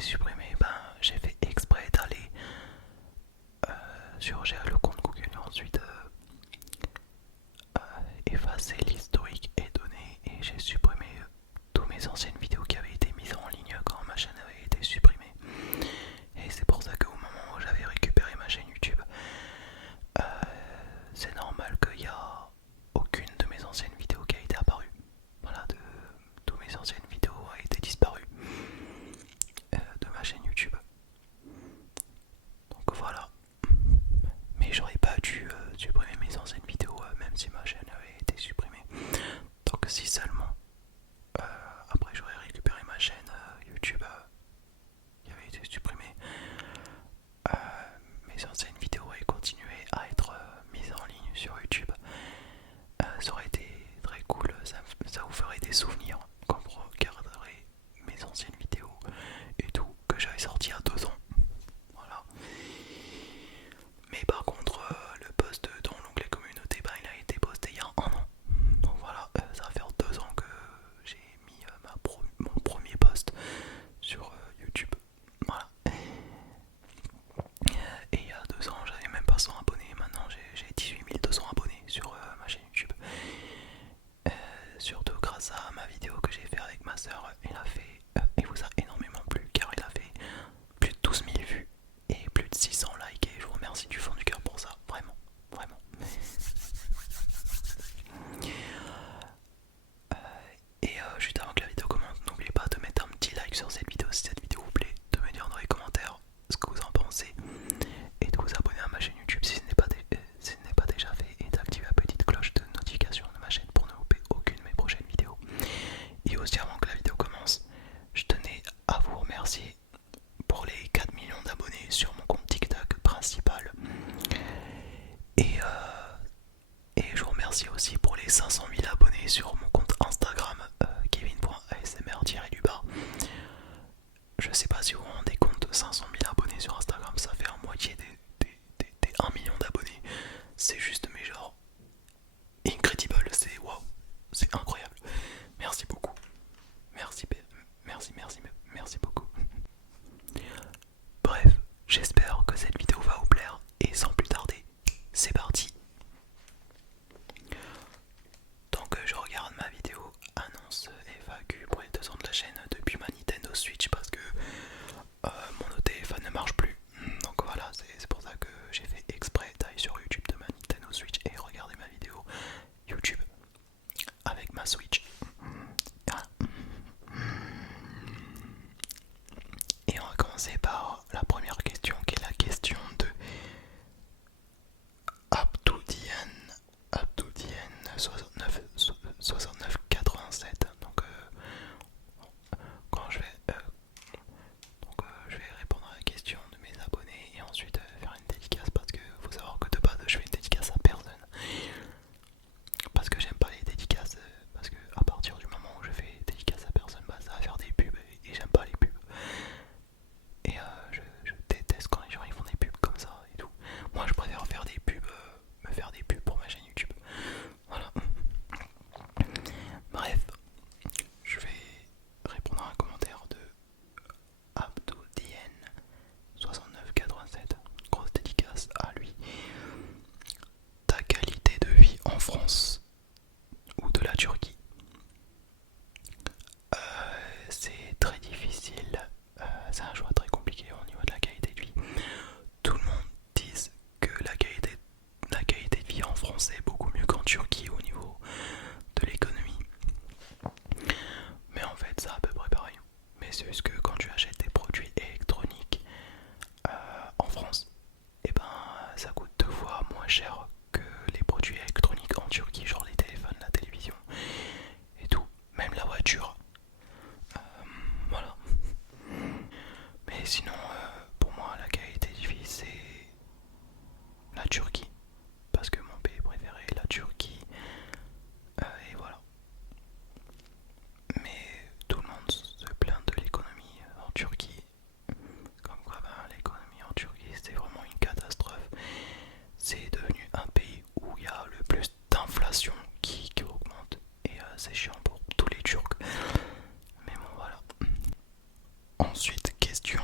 été supprimé, ben j'ai fait exprès d'aller sur le compte Google et ensuite effacer l'historique et données et j'ai supprimé toutes mes anciennes vidéos qui avaient été mises en ligne quand ma chaîne avait été supprimée. Et c'est pour ça qu'au moment où j'avais récupéré ma chaîne YouTube, euh, c'est normal qu'il y a aucune de mes anciennes vidéos qui a été apparue. Voilà, toutes mes anciennes vidéos ont été disparues de ma chaîne YouTube. Donc voilà. Mais j'aurais pas dû supprimer mes anciennes vidéos même si ma chaîne avait été supprimée. Donc si seulement euh, après j'aurais récupéré ma chaîne YouTube qui avait été supprimée, euh, mes anciennes vidéos auraient continué à être mises en ligne sur YouTube. Ça aurait été très cool, ça vous ferait des souvenirs quand vous regarderez mes anciennes vidéos et tout que j'avais sorti à 2 ans. Voilà. Mais par contre, le post dans l'onglet communauté, ben, il a été posté il y a 1 an. Donc voilà, ça va faire 2 ans que j'ai mis mon premier post sur YouTube. Voilà. Et il y a 2 ans, j'avais même pas 100 abonnés. Maintenant, j'ai 18 200 abonnés sur ma chaîne YouTube. Surtout grâce à ma vidéo que j'ai fait avec ma soeur. Elle vous a énormément plu car elle a fait plus de 12 000 vues et plus de 600 likes. Et je vous remercie du fond du cœur pour ça. Vraiment, vraiment. Et juste avant que la vidéo commence, n'oubliez pas de mettre un petit like sur cette vidéo si cette vidéo vous plaît, de me dire dans les commentaires ce que vous en pensez et de vous abonner à ma chaîne YouTube si ce n'est pas déjà fait et d'activer la petite cloche de notification de ma chaîne pour ne louper aucune de mes prochaines vidéos. Et aussi avant que la vidéo commence, je tenais à vous remercier pour les 4 millions d'abonnés sur mon compte TikTok principal et je vous remercie aussi pour les 500 000 abonnés sur mon compte Instagram kevin.asmr-du-bas. Je sais pas si vous vous rendez compte, 500 000 abonnés sur Instagram, ça fait en moitié des 1 million d'abonnés. C'est juste, mais genre, incredible, c'est waouh, c'est incroyable. Merci beaucoup. Merci, merci beaucoup. Bref, j'espère que cette vidéo va vous plaire et sans plus tarder, c'est parti. Tant que je regarde ma vidéo annonce FAQ pour les 2 ans de la chaîne depuis ma Nintendo Switch parce que mon téléphone ne marche plus. Donc voilà, c'est pour ça que j'ai fait exprès d'aller sur YouTube de ma Nintendo Switch et regarder ma vidéo YouTube avec ma Switch. Ah. Et on va commencer par la première question qui est la question de Abdoudienne 69 87. Donc quand je vais je vais répondre à la question de mes abonnés et ensuite faire une dédicace parce que faut savoir que de base je fais une dédicace à personne parce que j'aime pas les dédicaces parce que à partir du moment où je fais dédicace à personne, bah ça va faire des pubs et j'aime pas les pubs et je déteste quand les gens ils font des pubs comme ça et tout. Moi je préfère faire des pubs, me faire des pubs pour ma chaîne YouTube. Voilà. Bref, je vais répondre à un commentaire de Abdoudienne 6987, grosse dédicace à lui. Ta qualité de vie en France ou de la Turquie? C'est très difficile, c'est un choix très compliqué au niveau de la qualité de vie. Tout le monde dit que la qualité de vie en France est beaucoup mieux qu'en Turquie au niveau de l'économie. Mais en fait c'est à peu près pareil. Mais c'est juste que quand tu achètes des produits électroniques en France, et ben ça coûte 2 fois moins cher que les produits électroniques en Turquie, genre les téléphones, la télévision et tout, même la voiture. Voilà. Mais sinon, pour moi, la qualité de vie c'est la Turquie, parce que mon pays préféré est la Turquie. Et voilà. Mais tout le monde se plaint de l'économie en Turquie. Comme quoi, ben, l'économie en Turquie c'est vraiment une catastrophe. C'est devenu un pays où il y a le plus d'inflation qui augmente. Et c'est chiant pour tous les Turcs. Mais bon, voilà. Ensuite, question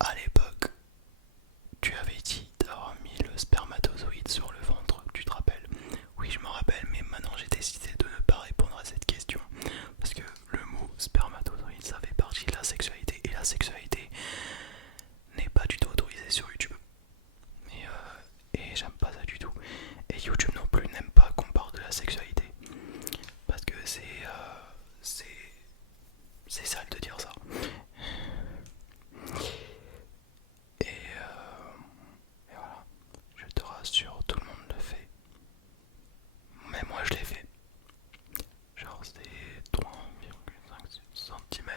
à l'époque, tu avais dit d'avoir mis le spermatozoïde sur le ventre, tu te rappelles? Oui, je me rappelle, mais maintenant j'ai décidé de ne pas répondre à cette question. Parce que le mot spermatozoïde, ça fait partie de la sexualité, et la sexualité n'est pas du tout autorisée sur YouTube. Et j'aime pas ça du tout. Et YouTube non plus n'aime pas qu'on parle de la sexualité. Parce que c'est sale de dire ça. Et voilà, je te rassure, tout le monde le fait. Mais moi je l'ai fait. Genre c'est 3,5 cm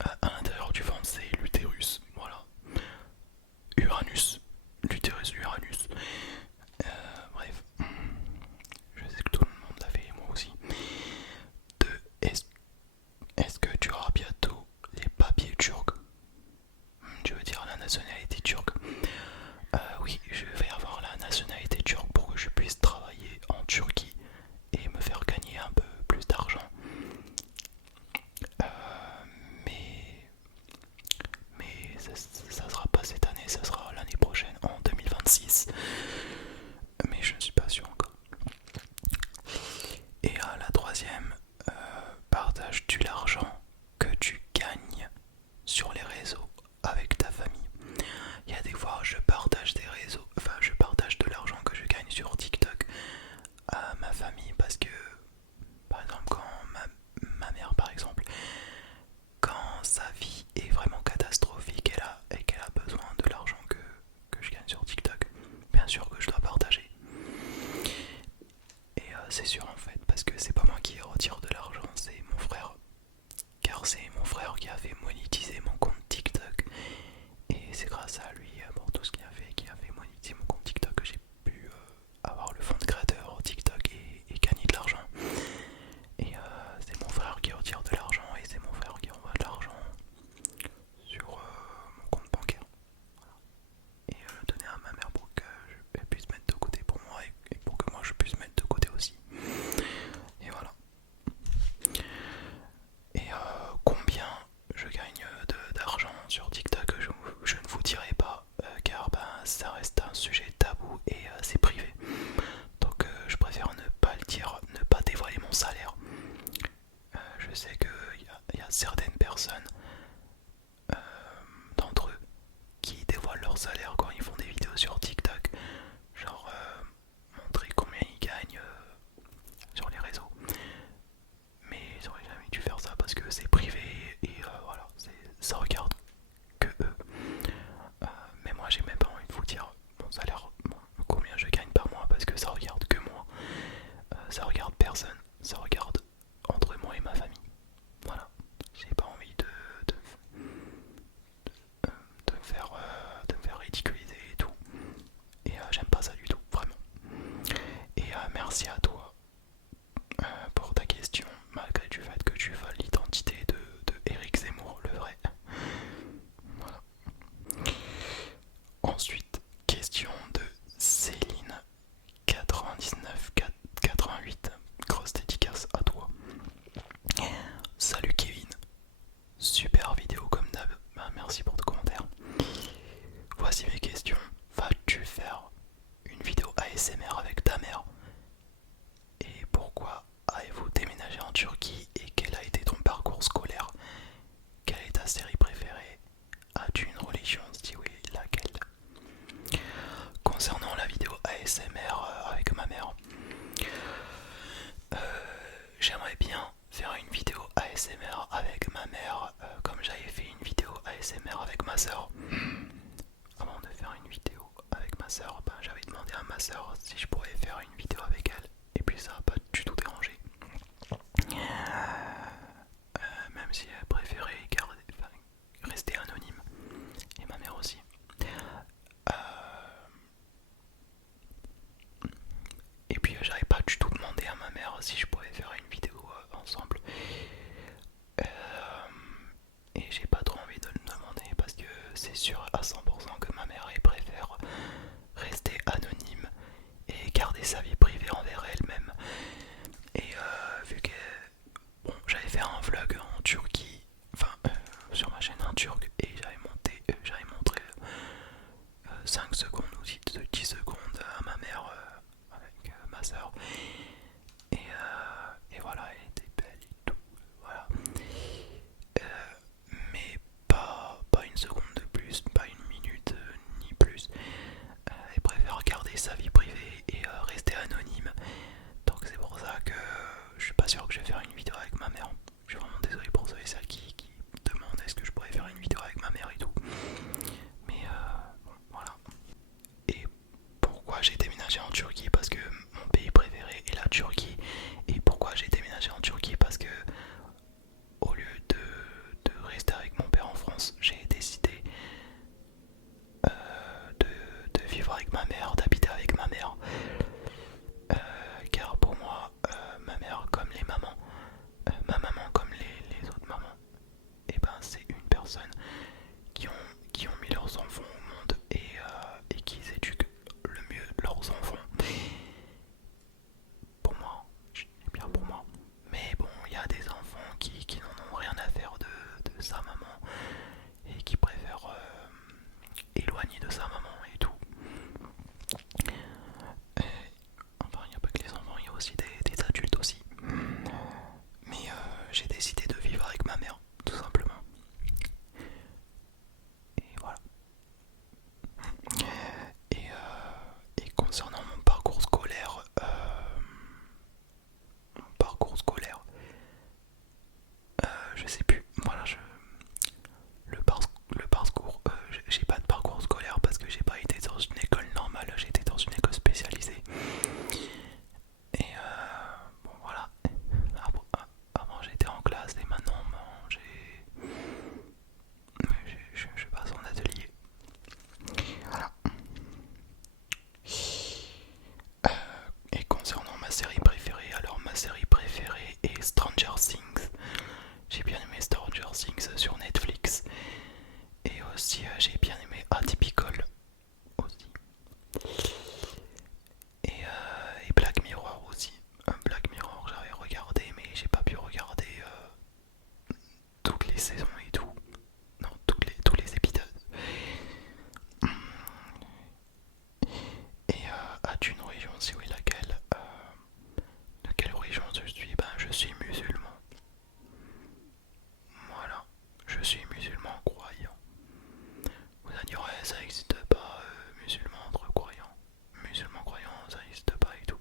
à l'intérieur du ventre, c'est l'utérus. Voilà. Uranus. L'utérus, Uranus. Bref. Je sais que tout le monde l'a fait, moi aussi. Deux, est-ce que tu auras bientôt les papiers turcs? Tu veux dire la nationalité turque? Oui, je vais avoir la nationalité turque pour que je puisse travailler en Turquie et me faire gagner un peu plus d'argent. Mais ça sera pas cette année, ça sera l'année prochaine, en 2026. Mais je ne suis pas sûr encore. Et la troisième, partages-tu l'argent que tu gagnes sur les réseaux avec ta famille? Il y a des fois je partage des réseaux, enfin je partage de l'argent que je gagne sur TikTok à ma famille parce que par exemple quand ma mère par exemple, quand sa vie est vraiment catastrophique et qu'elle a besoin de l'argent que je gagne sur TikTok, bien sûr que je dois partager. Et c'est sûr en fait, parce que c'est pas moi qui retire de l'argent, c'est mon frère. Car c'est mon frère qui a fait monétiser mon compte TikTok. Et c'est grâce à lui, pour tout ce qu'il a fait monétiser mon compte TikTok, que j'ai pu avoir le fonds de créateur TikTok et gagner de l'argent. Et c'est mon frère qui retire de l'argent et c'est mon frère qui envoie de l'argent sur mon compte bancaire. Voilà. Et le donner à ma mère pour qu'elle puisse mettre de côté pour moi et pour que moi je puisse mettre de côté aussi. Et voilà. Et combien je gagne d'argent sur TikTok, je ne vous dirai pas, car ben, ça reste un sujet tabou et c'est privé. Donc je préfère ne pas le dire, ne pas dévoiler mon salaire. Je sais qu'il y a certaines personnes d'entre eux qui dévoilent leur salaire quand ils font des vidéos sur TikTok. Genre montrer combien ils gagnent sur les réseaux. Mais ils auraient jamais dû faire ça parce que c'est privé et voilà, ça regarde que eux. Mais moi j'ai même pas envie de vous dire mon salaire, combien je gagne par mois parce que ça regarde que moi. Ça regarde personne, ça regarde entre moi et ma famille. Voilà, j'ai pas envie de me faire ridiculiser et tout. Et j'aime pas ça du tout, vraiment. Et merci à toi pour ta question, malgré du fait que tu veuilles l'identité de Eric Zemmour, le vrai. Voilà. Ensuite, question de Céline 9988. Grosse dédicace à toi. Salut Kevin. Super vidéo comme d'hab. Merci pour ton commentaire. Voici mes questions. Vas-tu faire une vidéo ASMR avec ta mère? Et pourquoi avez-vous déménagé en Turquie? Et quel a été ton parcours scolaire? Quelle est ta série préférée? As-tu une religion? Si oui, laquelle? Concernant la vidéo ASMR avec ma mère, j'aimerais bien faire une vidéo ASMR avec ma mère comme j'avais fait une vidéo ASMR avec ma soeur. Avant de faire une vidéo avec ma soeur, j'avais demandé à ma soeur si je pourrais faire une vidéo avec elle. Et puis ça n'a pas du tout dérangé. Même si elle préférait rester anonyme. Et ma mère aussi. Et puis j'avais pas du tout demandé à ma mère si je pouvais faire une vidéo ensemble. Et j'ai pas trop envie de le demander parce que c'est sûr à 100% que ma mère elle préfère rester anonyme et garder sa vie privée envers elle-même. Et vu que bon, j'avais fait un vlog en Turquie, enfin sur ma chaîne en turc, et j'avais monté J'ai bien aimé Atypical aussi. Et Black Mirror aussi. Black Mirror, j'avais regardé, mais j'ai pas pu regarder toutes les saisons et tout. Non, tous les épisodes. Et as-tu une religion? Si oui, laquelle? De quelle religion je suis? Ben, je suis musulman. Voilà, je suis musulman croyant. Vous allez dire, ouais, ça n'existe pas, musulman entre croyants. Musulman croyant, ça n'existe pas et tout.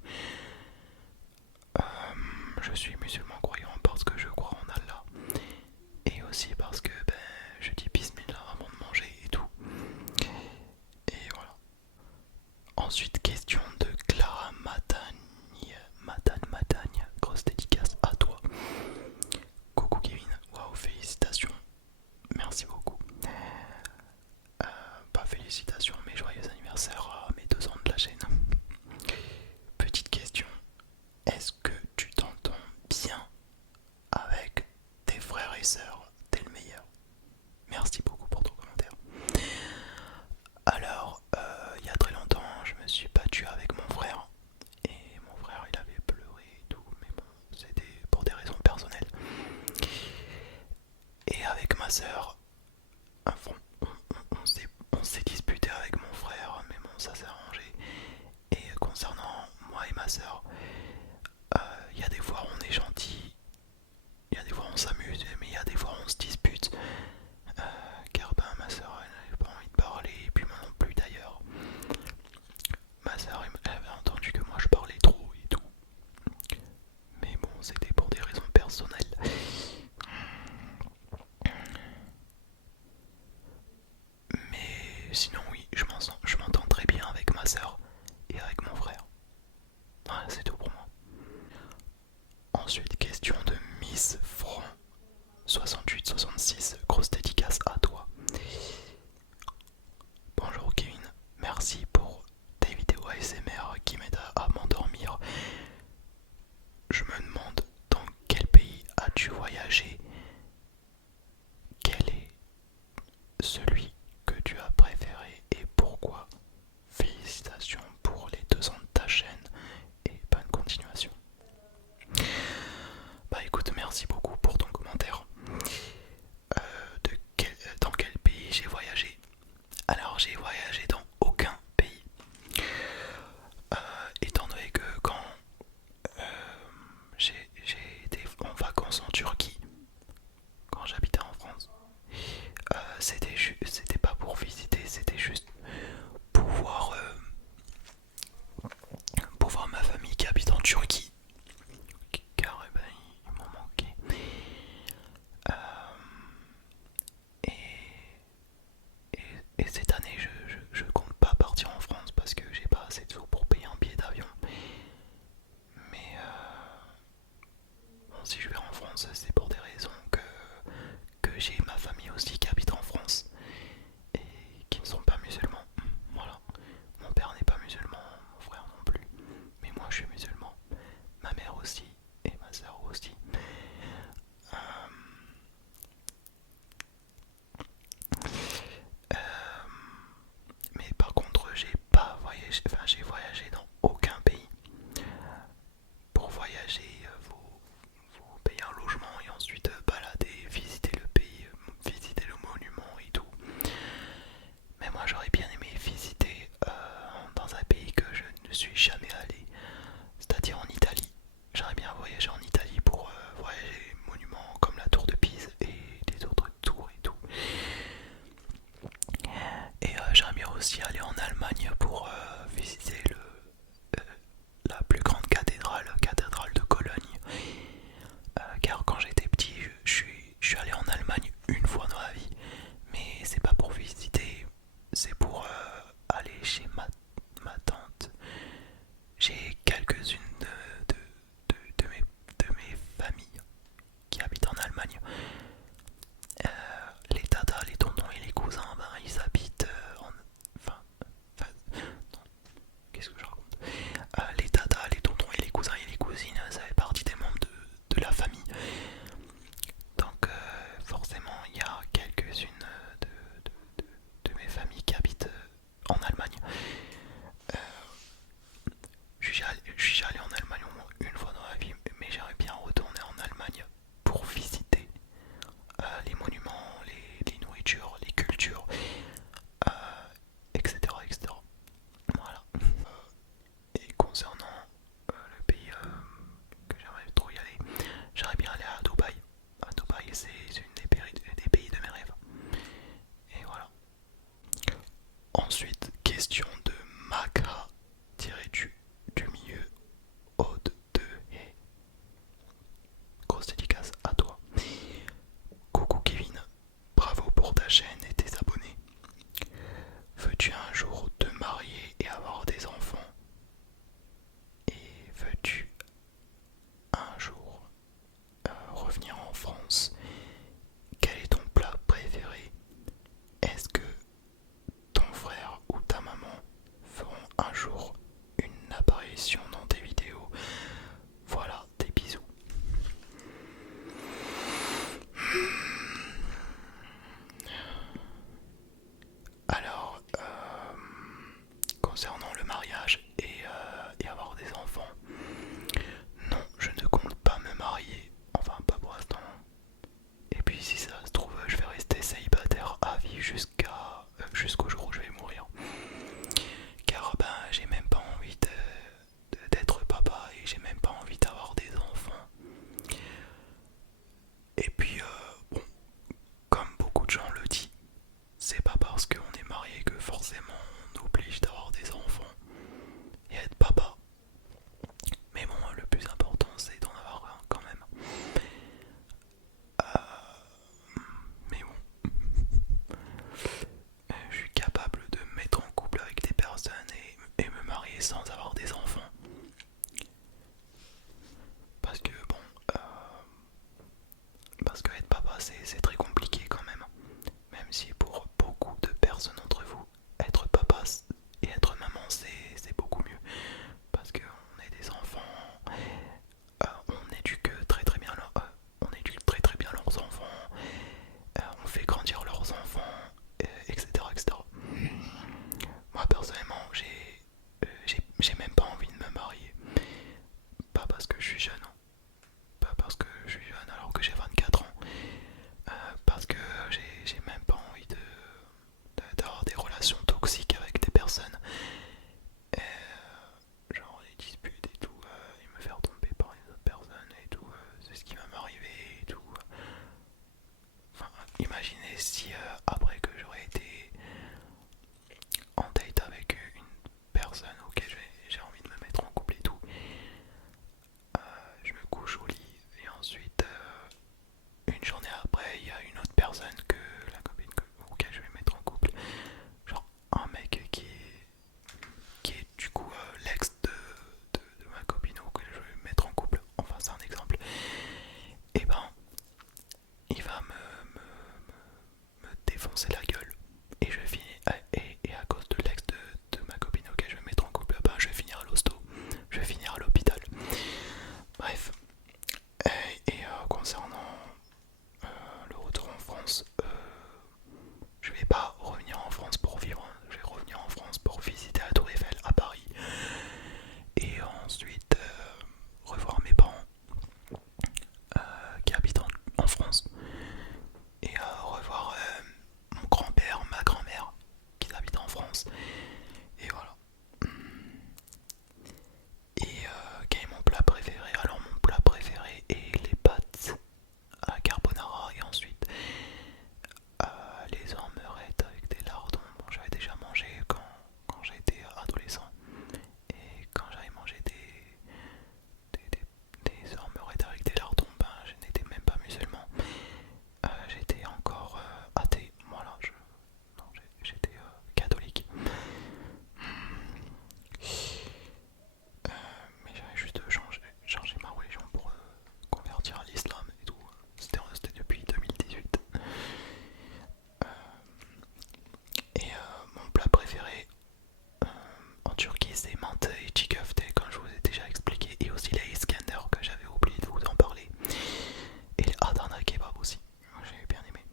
Je suis musulman croyant parce que je crois en Allah. Et aussi parce que ben, je dis bismillah avant de manger et tout. Et voilà. Ensuite, question de Clara Matagne. Matagne, grosse dédicace à toi. Coucou Kevin, waouh, félicitations. Merci beaucoup. Pas félicitations, mais joyeux anniversaire à mes 2 ans de la chaîne. Petite question, est-ce que tu t'entends bien avec tes frères et sœurs? T'es le meilleur. Merci beaucoup pour ton commentaire. Alors, il y a très longtemps, je me suis battu avec mon frère. Et mon frère, il avait pleuré et tout, mais bon, c'était pour des raisons personnelles. Et avec ma sœur, enfin, on s'est disputé avec mon frère, mais bon, ça s'est arrangé. Et concernant moi et ma sœur, il y a des fois on est gentil, il y a des fois on s'amuse, mais il y a des fois on se dispute. Car ben, ma sœur, elle n'avait pas envie de parler, et puis moi non plus d'ailleurs. Ma sœur, elle avait entendu que moi je parlais trop et tout. Mais bon, c'était pour des raisons personnelles. Mais sinon oui, je m'entends très bien avec ma sœur et avec mon frère. Voilà, c'est tout pour moi. Ensuite, question de Miss Franc 68-66, grosse dédicace à toi. Bonjour Kevin, merci pour tes vidéos ASMR qui m'aident à m'endormir. Je me demande dans quel pays as-tu voyagé? Quel est celui que tu as préféré et pourquoi? Félicitations pour les 2 ans de ta chaîne et bonne continuation. Bah écoute, merci beaucoup pour ton commentaire. Dans quel pays j'ai voyagé? Alors j'ai voyagé dans aucun pays. Étant donné que quand j'ai été en vacances en Turquie, quand j'habitais en France, c'était pas pour visiter, c'était juste pour voir ma famille qui habite en Turquie. Car ben, il m'en manquait. Euh, et, et cette année, je compte pas partir en France parce que j'ai pas assez de sous pour payer un billet d'avion. Mais bon, si je vais en France, c'est pour des raisons que j'ai ma famille aussi qui habite en France et qui ne sont pas musulmans. Voilà. Mon père n'est pas musulman, mon frère non plus. Mais moi je suis musulman. Ma mère aussi et ma soeur aussi. Euh, euh, mais par contre, j'ai pas voyagé, enfin j'ai voyagé dans aucun pays. Pour voyager, faut payer un logement et ensuite balader, visiter le pays, visiter le monument et tout. Mais moi j'aurais bien aimé visiter dans un pays que je ne suis jamais allé, c'est-à-dire en Italie. J'aurais bien voyagé en Italie pour voyager les monuments comme la tour de Pise et des autres tours et tout. Et j'aimerais bien aussi aller en Allemagne pour visiter la plus grande cathédrale de Cologne. Car quand j'étais petit, je suis allé en Allemagne une fois dans la vie, mais c'est pas pour visiter, c'est pour aller chez ma tante. J'ai quelques-unes de mes familles qui habitent en Allemagne. Les tatas, les tontons et les cousins, ben, ils habitent enfin, Ensuite, question de Maka, tiré du milieu, Ode de et grosse dédicace à toi. Coucou Kevin, bravo pour ta chaîne et tes abonnés. Veux-tu un jour te marier et avoir des enfants? Et veux-tu un jour revenir en France? Quel est ton plat préféré? Est-ce que ton frère ou ta maman feront un jour une apparition dans tes vidéos? Voilà, des bisous. Alors, concernant le mariage et avoir des enfants, non, je ne compte pas me marier, enfin pas pour l'instant. Et puis si ça se trouve, je vais rester célibataire à vie jusqu'au jour où je vais mourir. Car ben j'ai même pas envie d'être papa et j'ai même pas envie d'avoir des enfants. Et puis bon, comme beaucoup de gens le disent, c'est pas parce qu'on est marié que forcément on oblige d'avoir des enfants et être papa. Mais bon, le plus important c'est d'en avoir un quand même. Mais bon, je suis capable de me mettre en couple avec des personnes et me marier sans avoir des enfants. Parce que bon, parce que être papa c'est très compliqué quand même. Même si pour beaucoup de personnes d'entre vous, être papa et être maman c'est beaucoup mieux. Parce qu'on est des enfants, on éduque on éduque très bien leurs enfants, on fait grandir leurs enfants, etc., etc. Moi personnellement, j'ai même pas envie de me marier. Pas parce que je suis jeune, hein. Pas parce que je suis jeune alors que j'ai 24 ans. Parce que j'ai même pas envie d'avoir des relations toxiques avec des personnes. Genre des disputes et tout, et me faire tromper par les autres personnes et tout, c'est ce qui va m'arriver et tout. Enfin, imaginez si après que j'aurais été en date avec une personne auquel j'ai envie de me mettre en couple et tout, je me couche au lit et ensuite une journée après il y a une autre personne que la copine auquel je vais me mettre en couple, genre un mec qui est du coup l'ex de ma copine auquel je vais me mettre en couple, enfin c'est un exemple, et ben il va me défoncer la gueule et je finis et à cause de l'ex de ma copine auquel je vais me mettre en couple, ben je vais finir à l'hosto, je vais finir à l'hôpital. Bref, concernant le retour en France, je vais pas revenir en France pour vivre, hein. Je vais revenir en France pour visiter la Tour Eiffel à Paris et ensuite revoir mes parents qui habitent en France et revoir mon grand-père, ma grand-mère qui habitent en France et voilà. Et quel est mon plat préféré? Alors mon plat préféré est les pâtes à carbonara et ensuite les omelettes avec des lardons. Bon, j'avais déjà mangé quand j'étais adolescent et quand j'avais mangé des omelettes avec des lardons, ben je n'étais même pas musulman. J'étais encore athée, voilà, non, j'étais catholique. Mais j'avais juste changé ma religion pour convertir à l'islam et tout. C'était depuis 2018. Et mon plat préféré en Turquie c'est mantı et çiğ köfte, comme je vous ai déjà expliqué, et aussi les Iskender que j'avais oublié de vous en parler. Et les Adana kebab aussi, j'ai bien aimé.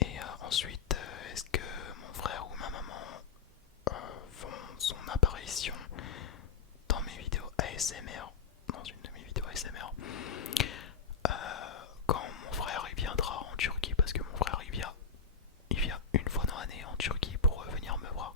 Et ensuite, est-ce que mon frère ou ma maman font son apparition dans mes vidéos ASMR, dans une de mes vidéos ASMR, quand mon frère il viendra en Turquie, parce que mon frère il vient une fois dans l'année en Turquie pour venir me voir.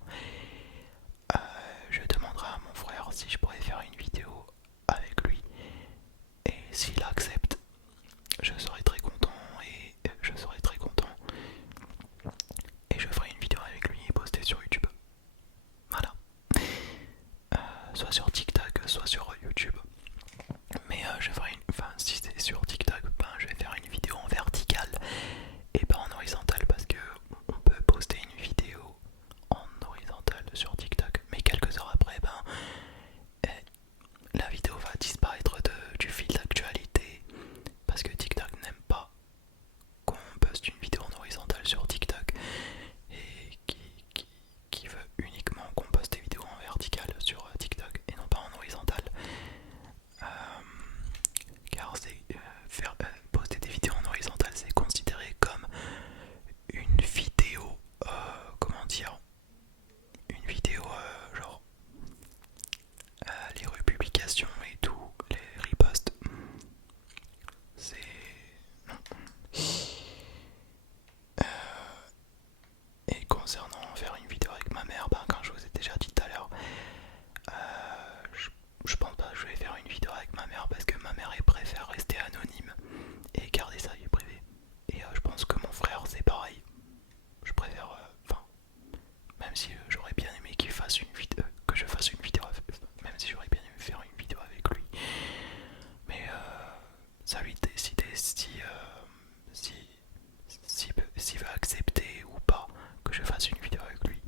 fasse une vidéo avec lui.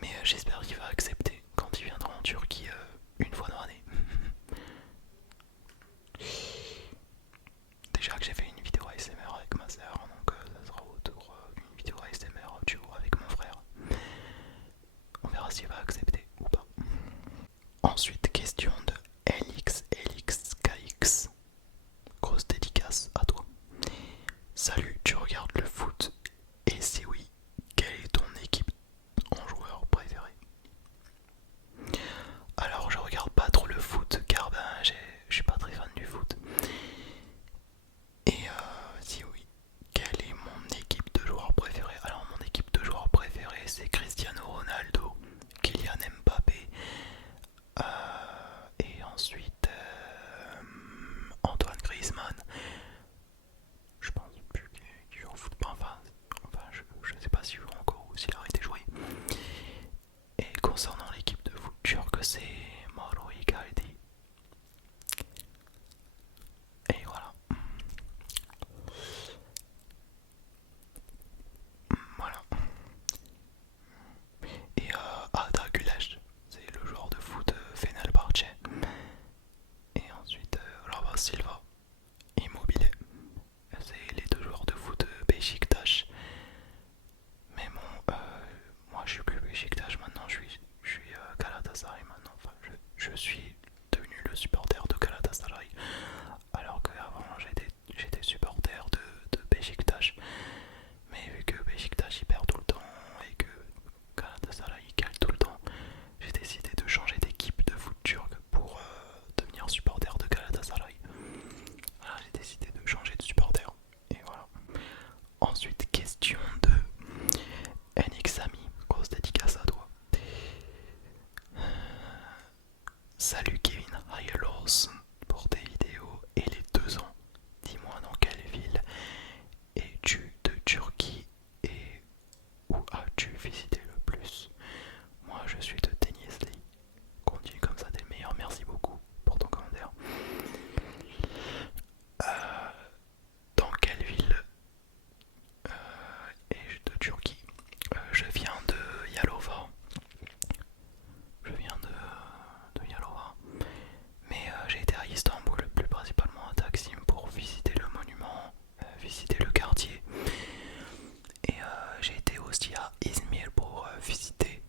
Mais j'espère qu'il va accepter quand il viendra en Turquie une fois dans l'année. Déjà que j'ai fait une vidéo ASMR avec ma soeur, donc ça sera autour d'une vidéo ASMR du coup avec mon frère. On verra s'il va accepter ou pas. Ensuite, question de LXLXKX. Grosse dédicace à toi. Salut, tu regardes le foot? Et si oui, quelle est ton équipe en joueur préféré? Alors je regarde pas trop le foot car je suis pas très fan du foot. Et si oui, quelle est mon équipe de joueurs préférée? Alors mon équipe de joueurs préférée c'est Cristiano Ronaldo, Kylian Mbappé, et ensuite Antoine Griezmann. Je pense plus qu'il joue au foot, enfin je sais pas s'il joue encore ou s'il a arrêté de jouer. Et concernant l'équipe de foot turque c'est Mauro Icardi. Et voilà. Voilà. Et Arda Güler, c'est le joueur de foot Fenerbahçe. Et ensuite Rafa Silva, Immobile. C'est les deux joueurs de foot Beşiktaş. Mais bon, moi je suis plus Beşiktaş maintenant, je suis Galatasaray maintenant. Enfin, je suis devenu le supporter de Galatasaray. Alors qu'avant j'étais supporter de Beşiktaş. Mais vu que Beşiktaş y perd tout le temps et que Galatasaray y gagne tout le temps, j'ai décidé de changer d'équipe de foot turc pour devenir supporter de Galatasaray. Voilà, j'ai décidé de changer de supporter. Et voilà. Ensuite, question de NXAmi, grosse dédicace à toi. Salut Kevin Hyelos pour tes vidéos et les 2 ans. Dis-moi dans quelle ville es-tu de Turquie et où as-tu visité le plus? Moi je suis de Denizli. Continue comme ça, t'es le meilleur. Merci beaucoup pour ton commentaire. Dans quelle ville et de Turquie? Je viens de Yalova. Je viens de Yalova. Mais j'ai été à Istanbul, plus principalement à Taksim pour visiter le monument, visiter le quartier. Et j'ai été aussi à Izmir pour visiter.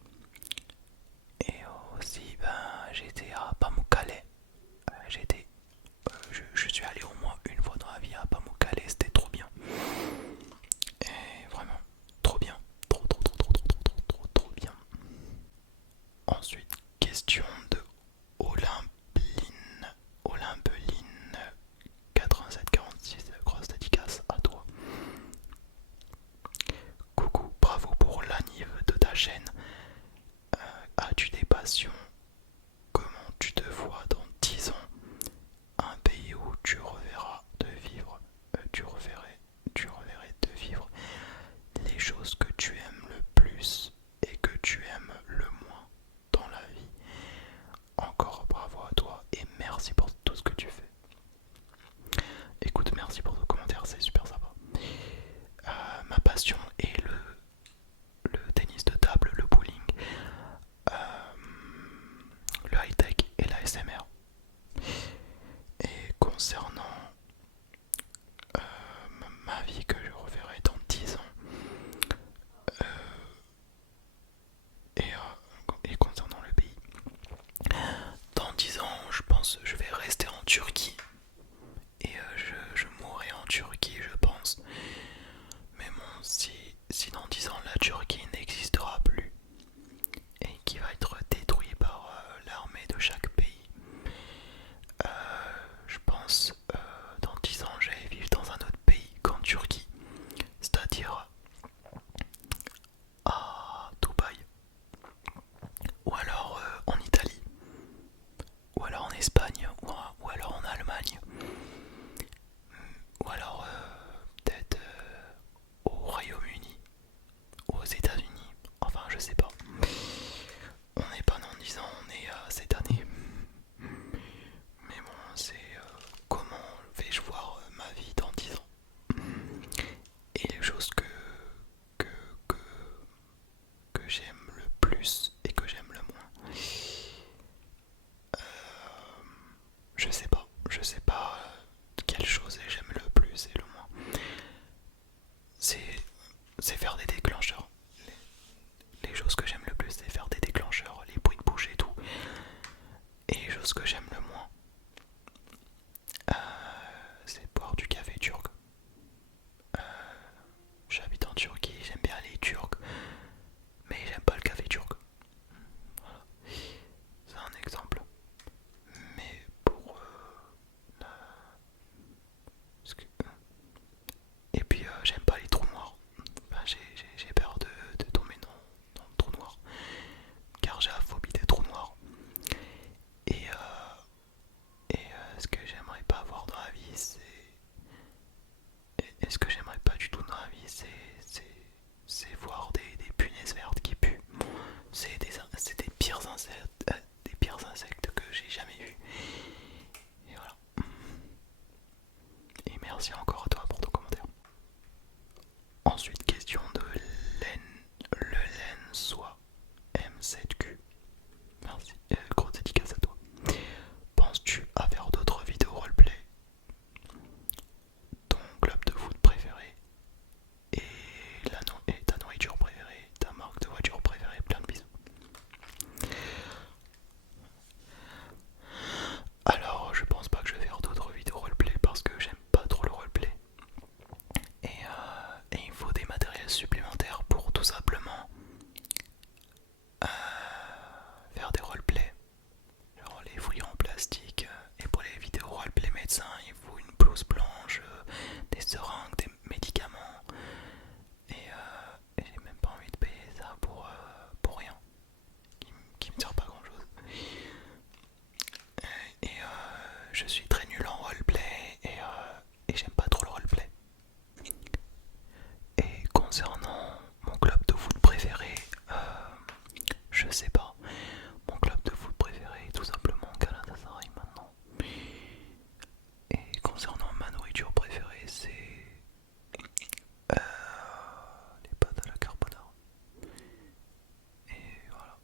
Et aussi j'ai été à Pamukkale. Je suis allé au moins une fois dans la vie à Pamukkale, c'était trop bien. Et vraiment, trop bien. Trop bien. Ensuite, question de Olympeline 8746, grosse dédicace à toi. Coucou, bravo pour l'anniv de ta chaîne. As-tu des passions? Comment tu te vois dans 10 ans? Un pays où tu reverras de vivre, tu reverrais de vivre les choses que tu aimes le plus et que tu aimes le moins dans la vie. Encore bravo à toi et merci pour tout ce que tu fais. Écoute, merci pour ton commentaire, c'est super sympa. Ma passion est le tennis de table, le bowling. c'est faire des déclencheurs. Les choses que j'aime le plus, c'est faire des déclencheurs, les bruits de bouche et tout. Et les choses que j'aime le moins, c'est boire du café turc. J'habite en Turquie, j'aime bien les Turcs, mais j'aime pas le café turc. Voilà. C'est un exemple. Mais pour et puis j'aime pas les trous noirs. Enfin, j'ai peur de tomber dans le trou noir, car j'ai la phobie des trous noirs. Et, ce que j'aimerais pas avoir dans la vie, c'est... Et ce que j'aimerais pas du tout dans la vie, c'est voir des punaises vertes qui puent. C'est des des pires insectes que j'ai jamais vus. Et voilà. Et merci encore à toi pour ton commentaire. Ensuite, question de le Lensois M7Q. Merci. Grosse dédicace à toi. Penses-tu à faire d'autres vidéos roleplay? Ton club de foot préféré et, et ta nourriture préférée, ta marque de voiture préférée, plein de bisous. Alors, je pense pas que je vais faire d'autres vidéos roleplay parce que j'aime pas trop le roleplay. Et il faut des matériels supplémentaires pour tout simplement faire des roleplays. Genre les fouilles en plastique. Et pour les vidéos roleplay médecin, il faut une blouse blanche, des seringues, des médicaments. Et j'ai même pas envie de payer ça pour rien. Qui me sert pas grand chose. Et je suis très nul en roleplay et j'aime pas trop le roleplay. Et concernant mon club de foot préféré, je sais pas. Mon club de foot préféré est tout simplement Galatasaray maintenant. Et concernant ma nourriture préférée, c'est les pâtes à la carbonara. Et voilà.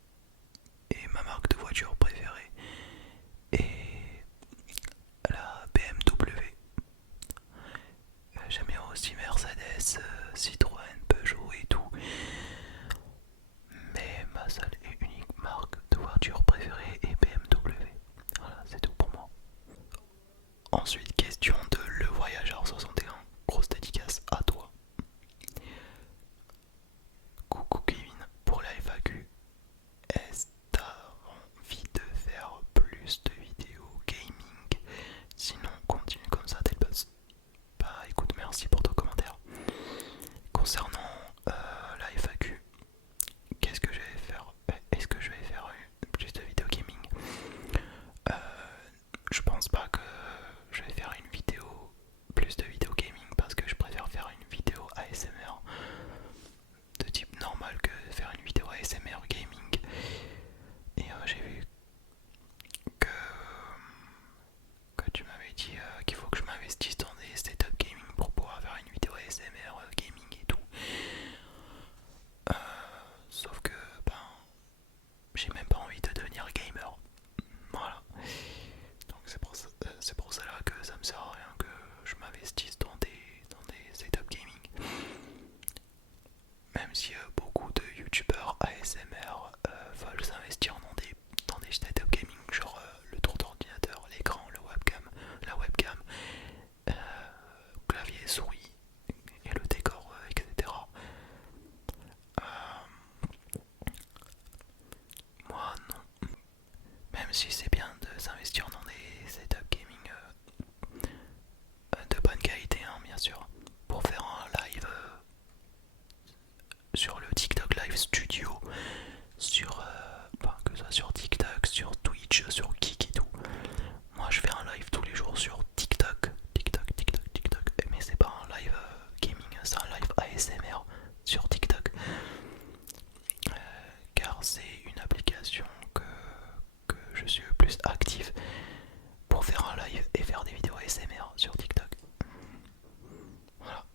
Et ma marque de voiture préférée est la BMW. J'aime bien aussi Mercedes, Citroën, Peugeot et tout. Mais ma seule et unique marque de voiture préférée est BMW. Voilà, c'est tout pour moi. Ensuite, question de Le Voyageur 61. Grosse dédicace à toi. Coucou Kevin, pour la FAQ, est-ce que t'as envie de faire plus de vidéos gaming? Sinon, continue comme ça, t'es le boss. Bah écoute, merci pour ton commentaire. Concernant la FAQ, qu'est-ce que je vais faire? Est-ce que je vais faire plus de vidéos gaming? Je pense pas que je vais faire une vidéo, plus de vidéos gaming, parce que je préfère faire une vidéo ASMR de type normal que faire une vidéo ASMR gaming. Et j'ai vu que tu m'avais dit qu'il faut que je m'investisse dans des setups gaming pour pouvoir faire une vidéo ASMR gaming et tout. Sauf que ben j'ai même pas envie de devenir gamer. Voilà. Donc c'est pour cela que ça me sert à rien que je m'investisse dans des setups gaming. Même si beaucoup de youtubeurs ASMR veulent s'investir dans des setups gaming, genre le tour d'ordinateur, l'écran, la webcam, clavier et souris et le décor, etc. Moi non. Même si c'est bien de s'investir dans des setups gaming de bonne qualité, hein, bien sûr, pour faire un live sur le TikTok Live Studio, que ce soit sur TikTok, sur Twitch, sur Kik et tout. Moi je fais un live tous les jours sur TikTok, mais c'est pas un live gaming, c'est un live ASMR sur TikTok. Car c'est une application que je suis le plus actif pour faire un live et faire des vidéos ASMR sur TikTok. Voilà.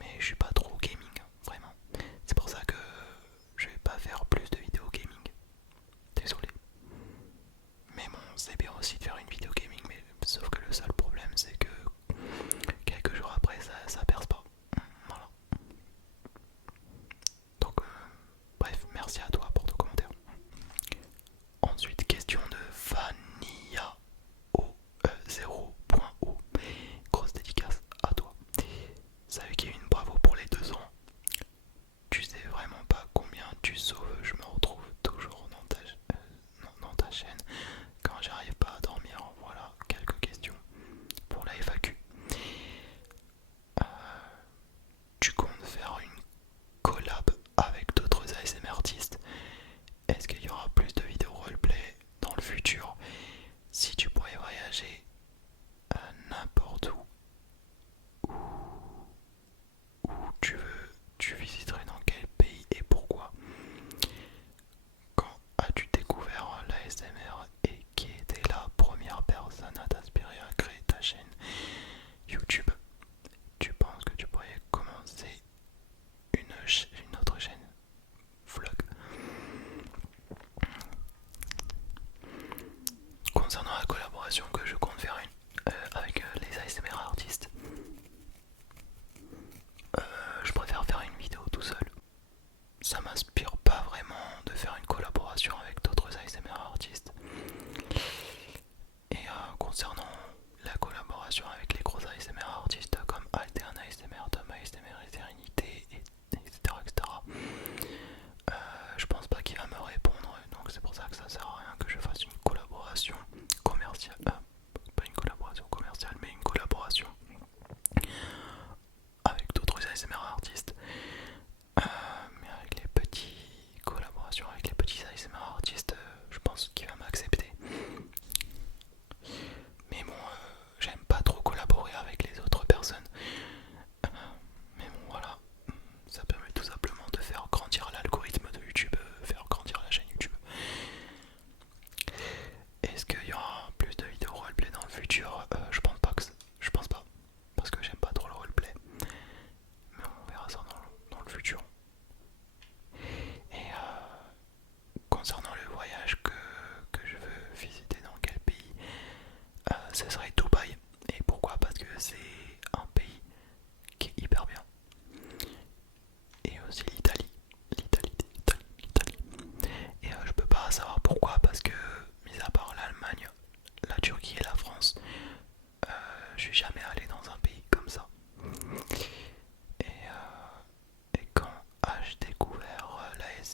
Mais je suis pas trop gaming, vraiment. C'est pour ça que je vais pas faire plus de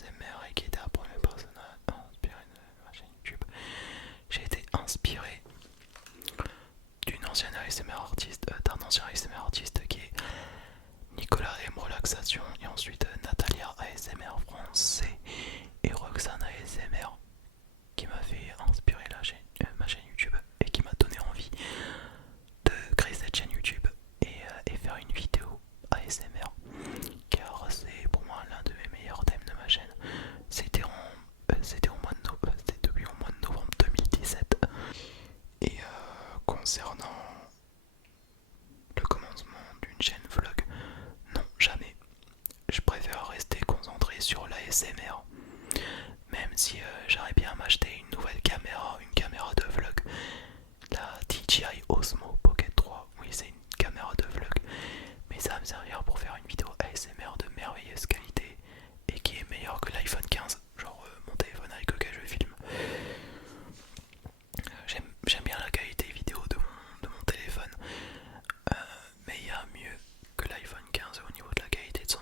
ASMR et qui était la première personne à inspirer de ma chaîne YouTube. J'ai été inspiré d'une ancienne ASMR artiste, d'un ancien ASMR artiste qui est Nicolas M Relaxation, et ensuite Natalia ASMR français et Roxane ASMR, qui m'a fait inspirer ma chaîne YouTube et qui m'a donné envie de créer cette chaîne YouTube et faire une vidéo ASMR, car c'est pour moi l'un de mes meilleurs thèmes de ma chaîne. C'était depuis au mois de novembre 2017. Et concernant le commencement d'une chaîne vlog, non, jamais. Je préfère rester concentré sur l'ASMR. Même si j'aurais bien m'acheter une nouvelle caméra, une caméra de vlog, la DJI Osmo Pocket 3. Oui, c'est une caméra de vlog, mais ça va me servir pour faire une vidéo ASMR de merveilleuse qualité et qui est meilleure que l'iPhone 15, genre mon téléphone avec lequel je filme. J'aime bien la qualité vidéo de mon téléphone, mais il y a mieux que l'iPhone 15 au niveau de la qualité de son.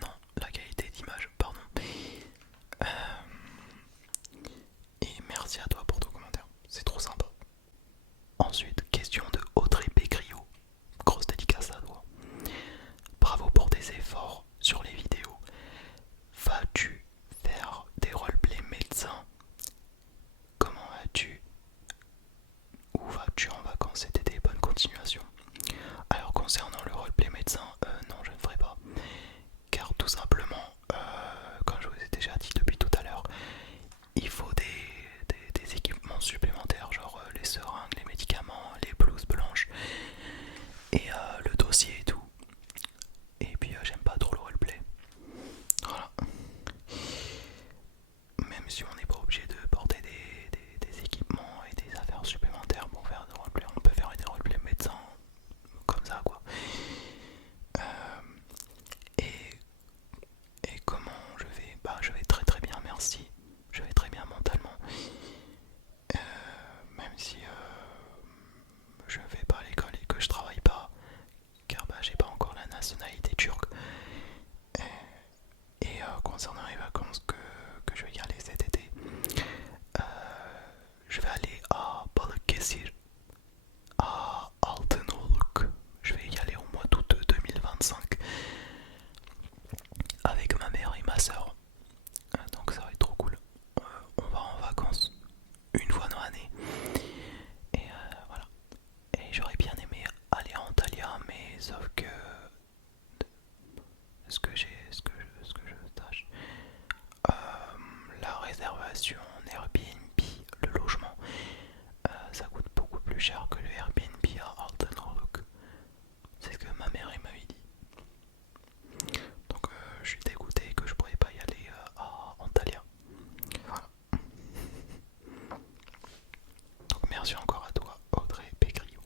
Non, la qualité d'image, pardon. Et merci à toi pour ton commentaire, c'est trop sympa. Ensuite, question de Audrey Pécriot. Grosse dédicace à toi. Bravo pour tes efforts sur les vidéos. Vas-tu faire des roleplays médecins? Comment vas-tu? Où vas-tu en vacances cet été? Bonne continuation. Alors concernant le roleplay médecin, non, je ne ferai pas. Car tout simplement, comme je vous ai déjà dit depuis tout à l'heure, il faut des équipements supplémentaires, genre les seringues, les médicaments, les blouses blanches et le dossier et tout. Et puis j'aime pas trop le roleplay. Voilà. Même si on n'est pas obligé de porter des équipements et des affaires supplémentaires pour faire des roleplays, on peut faire des roleplays médecins comme ça quoi. Et, et comment je vais? Bah je vais très très bien, merci. Je vais très bien mentalement. Même si je vais pas à l'école et que je travaille pas, car bah j'ai pas encore la nationalité turque. Et concernant les vacances que je vais y aller cet été, je vais aller à Balıkesir, à Altınoluk. Je vais y aller au mois d'août 2025 avec ma mère et ma soeur. Donc ça va être trop cool. On va en vacances une fois dans l'année. Et voilà. Et j'aurais bien aimé aller à Antalya, mais sauf que ce que je sache, la réservation en Airbnb, le logement, ça coûte beaucoup plus cher que le Airbnb à Altınoluk. C'est ce que ma mère m'avait dit. Donc je suis dégoûté que je pourrais pas y aller à Antalya. Voilà. Donc merci encore à toi, Audrey Pécriot.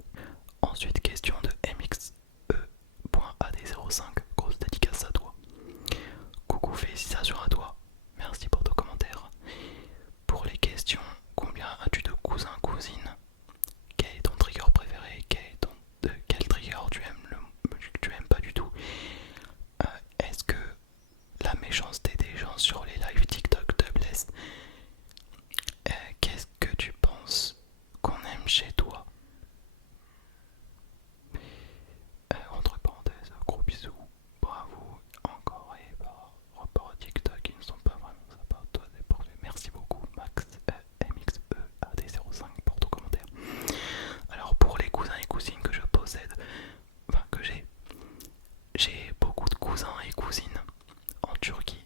Ensuite, question de MXE.AD05, grosse dédicace à toi. Coucou, félicitations à toi, merci pour ton commentaire. Pour les questions, combien as-tu de cousins, cousines? Quel est ton trigger préféré? Quel trigger tu aimes pas du tout? Est-ce que la méchanceté des gens sur les lives TikTok te blesse? Qu'est-ce que tu penses qu'on aime chez toi? Entre parenthèses, gros bisous, bravo encore et par rapport à TikTok, ils ne sont pas vraiment sympas. Toi, c'est parfait. Merci beaucoup, Max MXEAD05 pour ton commentaire. Alors, pour les cousins et cousines que je possède, enfin que j'ai beaucoup de cousins et cousines en Turquie,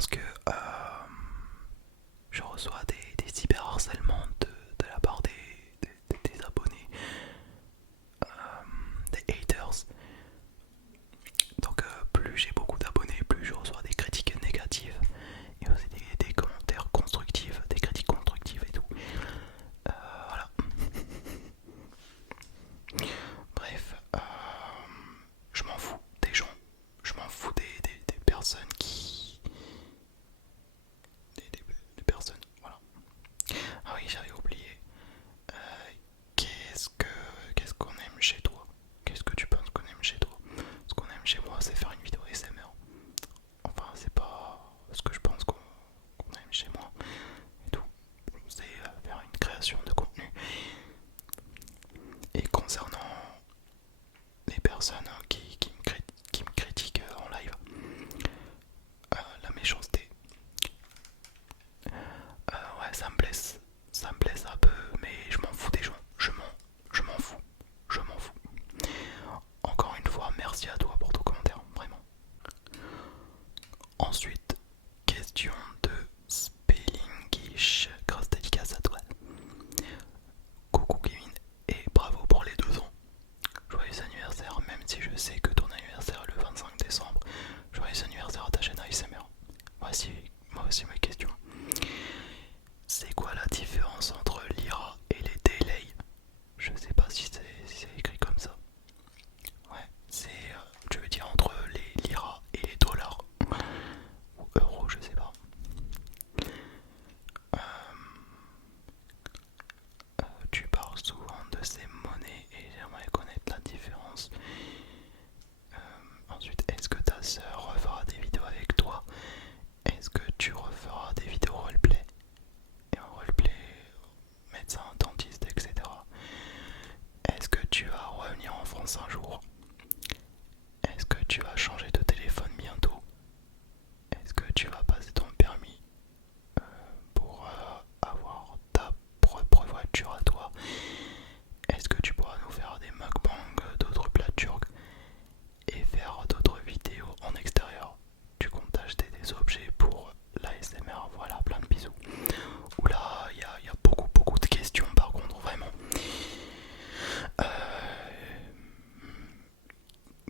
parce que je reçois des cyberharcèlements de la part des abonnés, des haters. Donc plus j'ai beaucoup d'abonnés, plus je reçois des critiques négatives et aussi des commentaires constructifs, des critiques constructives et tout. Voilà. Bref, je m'en fous des gens, je m'en fous des personnes qui... des personnes, voilà. Ah oui, j'avais oublié. Euh, qu'est-ce qu'on aime chez toi? Qu'est-ce que tu penses qu'on aime chez toi? Ce qu'on aime chez moi, c'est faire une vidéo ASMR. Enfin, c'est pas ce que je pense qu'on aime chez moi et tout. C'est faire une création de contenu. Et concernant les personnes qui me critiquent en live, la méchanceté, ouais, ça me blesse un peu, mais je m'en fous des gens, je m'en fous, je m'en fous. Encore une fois, merci à toi pour ton commentaire, vraiment. Ensuite, question de Spellingish, grosse dédicace à toi. Coucou Kevin, et bravo pour les 2 ans. Joyeux anniversaire, même si je sais que ton anniversaire est le 25 décembre. Joyeux anniversaire à ta chaîne ASMR. Moi aussi ma question. C'est quoi la différence entre l'IRA et les delays? Je sais pas si c'est écrit comme ça. Ouais, je veux dire entre les liras et les dollars. Ou euros, je sais pas. Tu parles souvent de ces monnaies et j'aimerais connaître la différence. Ensuite, est-ce que ta sœur refera des vidéos avec toi? Est-ce que tu referas des vidéos roleplay? Et un roleplay, médecin, dentiste, etc. Est-ce que tu vas revenir en France un jour? Est-ce que tu vas changer de téléphone bientôt? Est-ce que tu vas passer ton permis pour avoir ta propre voiture à toi? Est-ce que tu pourras nous faire des mukbangs d'autres plats turcs et faire d'autres vidéos en extérieur? Tu comptes acheter des objets pour l'ASMR? Voilà, plein de bisous. Oula, il y a beaucoup de questions par contre, vraiment. Euh,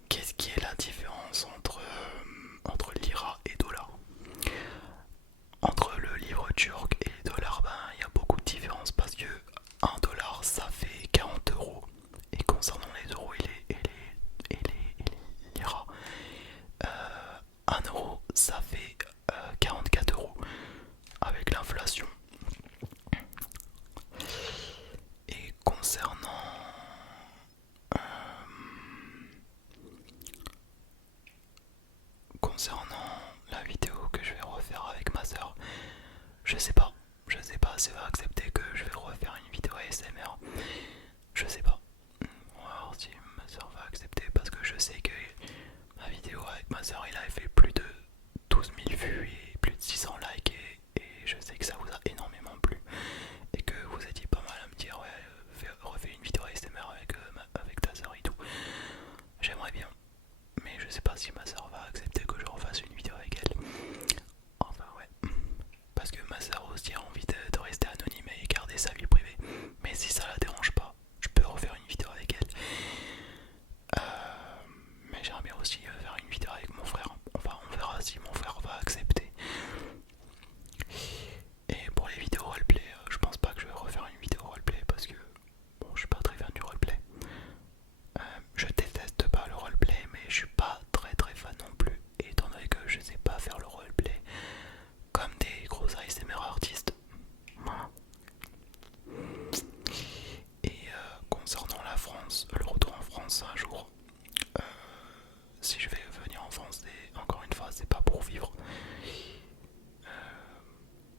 Qu'est-ce qui est la différence entre lira et dollar? Entre le livre turc et les dollars, ben, il y a beaucoup de différence parce que 1 dollar ça fait 40 euros. Et concernant les euros et les liras, 1 euro ça fait 44 euros avec l'inflation. Et concernant la vidéo que je vais refaire avec ma soeur, je sais pas si elle va accepter que je vais refaire une vidéo ASMR. Je sais pas. On va voir si ma soeur va accepter parce que je sais que ma vidéo avec ma soeur il avait fait plus de 12 000 vues et plus de 600 likes et je sais que ça vous a énormément plu et que vous étiez pas mal à me dire ouais refais une vidéo ASMR avec ta soeur et tout. J'aimerais bien, mais je sais pas si ma soeur va accepter que je refasse une vidéo avec elle. Enfin ouais, parce que ma soeur aussi a envie de rester anonyme et garder sa vie privée. Mais si ça la dérange pas, je peux refaire une vidéo avec elle. Mais j'aimerais bien aussi faire une vidéo avec mon frère. Enfin on verra si mon frère va accepter. Et pour les vidéos roleplay, je pense pas que je vais refaire une vidéo roleplay parce que bon, je suis pas très fan du roleplay. Je déteste pas le roleplay, mais je suis pas très fan non plus, étant donné que je sais pas faire le roleplay comme des gros ASMR artistes. Voilà. Et concernant la France, le retour en France un jour, si je vais venir en France, encore une fois, c'est pas pour vivre.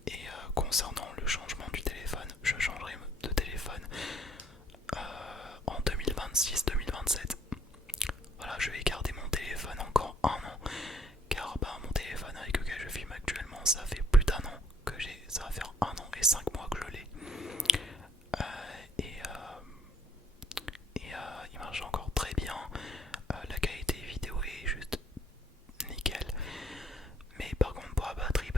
Et concernant le changement du téléphone, je changerai de téléphone en 2026-2027. Voilà, je vais garder mon téléphone encore 1 an, car bah, mon téléphone avec lequel je filme actuellement, ça fait plus d'1 an que j'ai, ça va faire 1 an et 5 mois que je l'ai. Il marche encore très bien. La qualité vidéo est juste nickel. Mais par contre pour la batterie,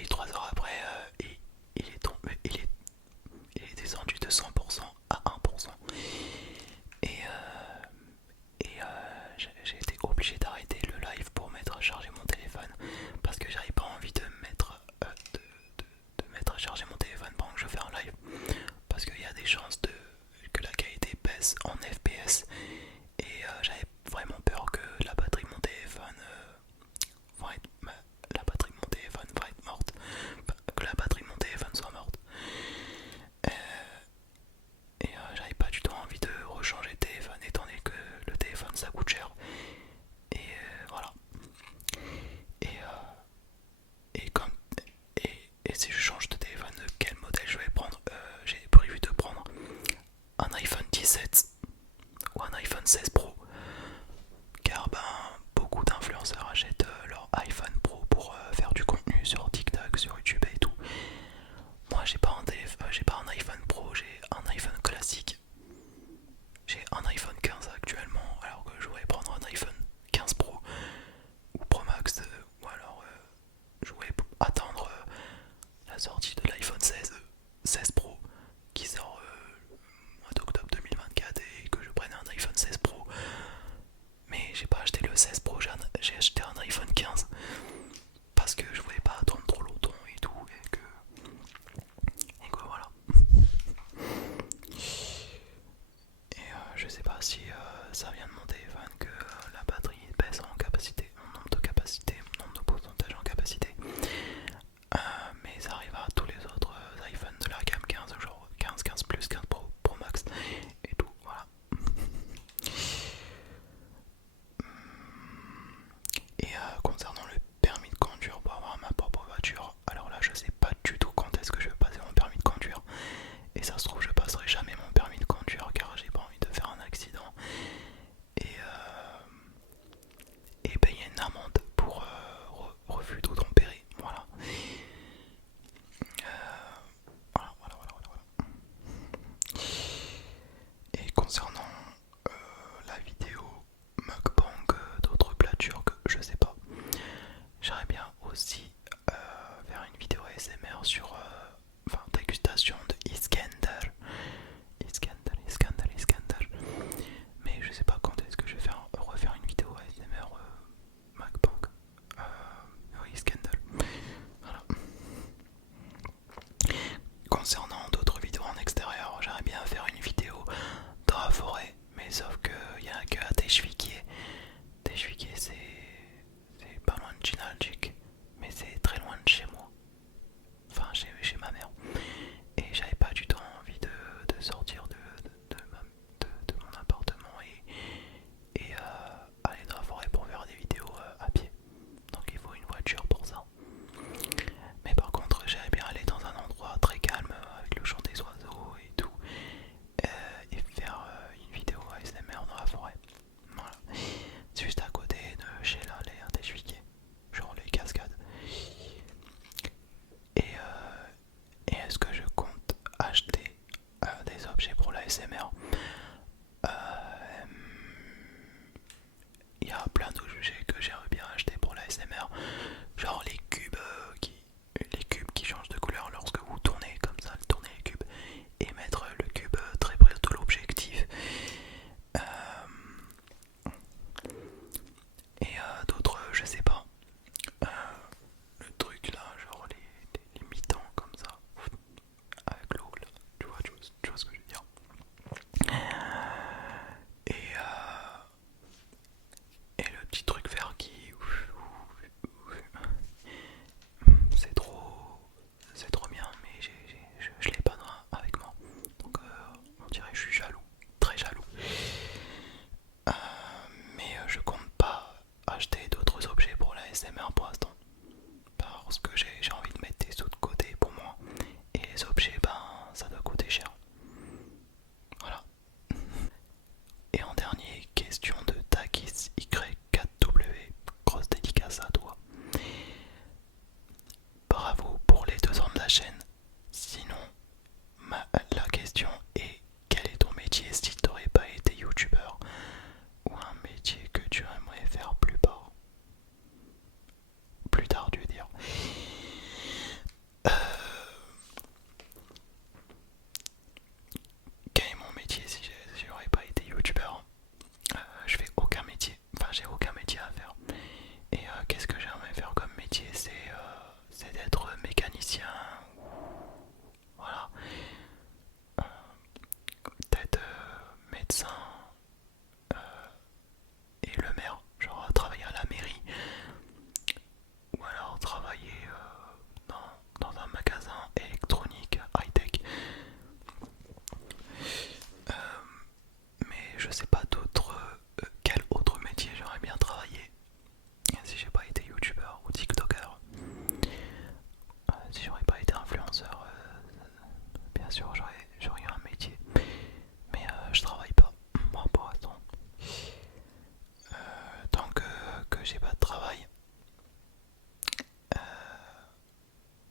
Et 3 heures après, il est tombé, il est descendu de 100% à 1%. Et, j'ai été obligé d'arrêter le live pour mettre à charger mon téléphone parce que j'avais pas envie de mettre, de mettre à charger mon téléphone pendant que je fais un live parce qu'il y a des chances que la qualité baisse en FPS et j'avais vraiment peur que la batterie de mon téléphone la batterie de mon téléphone va être morte, que la batterie de mon téléphone soit morte. Et j'avais pas du tout envie de rechanger de téléphone étant donné que le téléphone ça coûte cher. Et voilà. Et, et comme et si je change de téléphone, quel modèle je vais prendre? J'ai prévu de prendre un iPhone 17 ou un iPhone 16 Pro. Car ben beaucoup d'influenceurs achètent leur iPhone Pro pour faire du contenu sur TikTok, sur YouTube et tout. Moi j'ai pas j'ai pas un iPhone Pro, j'ai un iPhone classique. J'ai un iPhone 15 actuellement, alors que je voulais prendre un iPhone 15 Pro ou Pro Max, ou alors je voulais attendre la sortie de l'iPhone 16 Pro qui sort au mois d'octobre 2024 et que je prenne un iPhone 16 Pro. Mais j'ai pas acheté le 16 Pro, j'ai acheté un iPhone 15 parce que je voulais pas attendre trop longtemps et tout, et que voilà. Et je sais pas si ça vient de mon téléphone que la batterie baisse en capacité, mon nombre de capacité, mon nombre de pourcentage en capacité. Mais ça arrive à tous les autres iPhones de la gamme 15, genre 15, 15 Plus, 15 Pro, Pro Max et tout, voilà. Et concernant le permis de conduire pour avoir ma propre voiture, alors là je sais pas du tout quand est-ce que je vais passer mon permis de conduire. Et ça se trouve je passerai jamais mon permis de conduire car j'ai pas envie de faire un accident et payer une amende pour refus d'obtempérer. Voilà. Voilà. Et concernant la vidéo mukbang d'autres plats que je sais pas, j'aimerais bien aussi faire une vidéo ASMR sur dégustation de Iskender. Iskender. Mais je sais pas quand est-ce que je vais refaire une vidéo ASMR mukbang. Oui, Iskender. Voilà. Concernant d'autres vidéos en extérieur, j'aimerais bien faire une vidéo dans la forêt, mais sauf qu'il n'y a que à Teşvikiye. Teşvikiye c'est pas loin de Chinalchik, mais c'est très loin de chez moi. Enfin, chez ma mère. Et j'avais pas du tout envie de sortir de mon appartement et aller dans la forêt pour faire des vidéos à pied. Donc il faut une voiture pour ça. Mais par contre, j'aimerais bien aller dans un endroit très calme avec le chant des oiseaux et tout, et faire une vidéo ASMR dans la forêt. Voilà. Juste à côté de chez là, les Teşvikiye, genre les cascades. Et est-ce que je compte acheter des objets pour l'ASMR? Il y a plein d'objets que j'aimerais bien acheter pour l'ASMR, genre les cubes qui changent de couleur lorsque vous tournez comme ça, tournez les cubes et mettre le cube très près de l'objectif. Et d'autres, je sais pas. Le truc là, genre les mi-temps comme ça, avec l'eau là, tu vois ce que je veux dire. Et, et le petit truc vert qui... C'est trop bien, mais je l'ai pas avec moi. Donc on dirait que je suis jaloux, très jaloux. Mais je compte pas acheter d'autres objets pour la SMR pour l'instant. Parce que j'ai envie de mettre des sous de côté pour moi. Et les objets, ben ça doit coûter cher. Voilà. Et en dernier, question de Takis Y4W. Grosse dédicace à toi. Bravo pour les 2 ans de la chaîne. Sinon, la question est quel est ton métier si tu n'aurais pas été youtubeur? Ou un métier que tu aimerais faire plus tard, tu veux dire.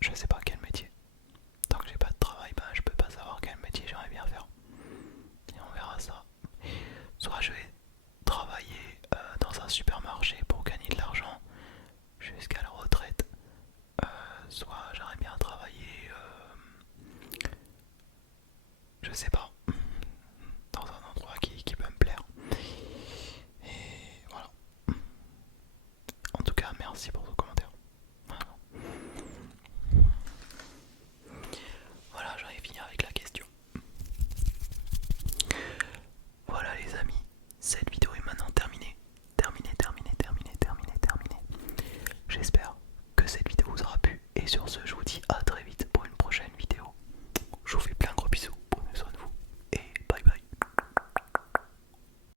je sais pas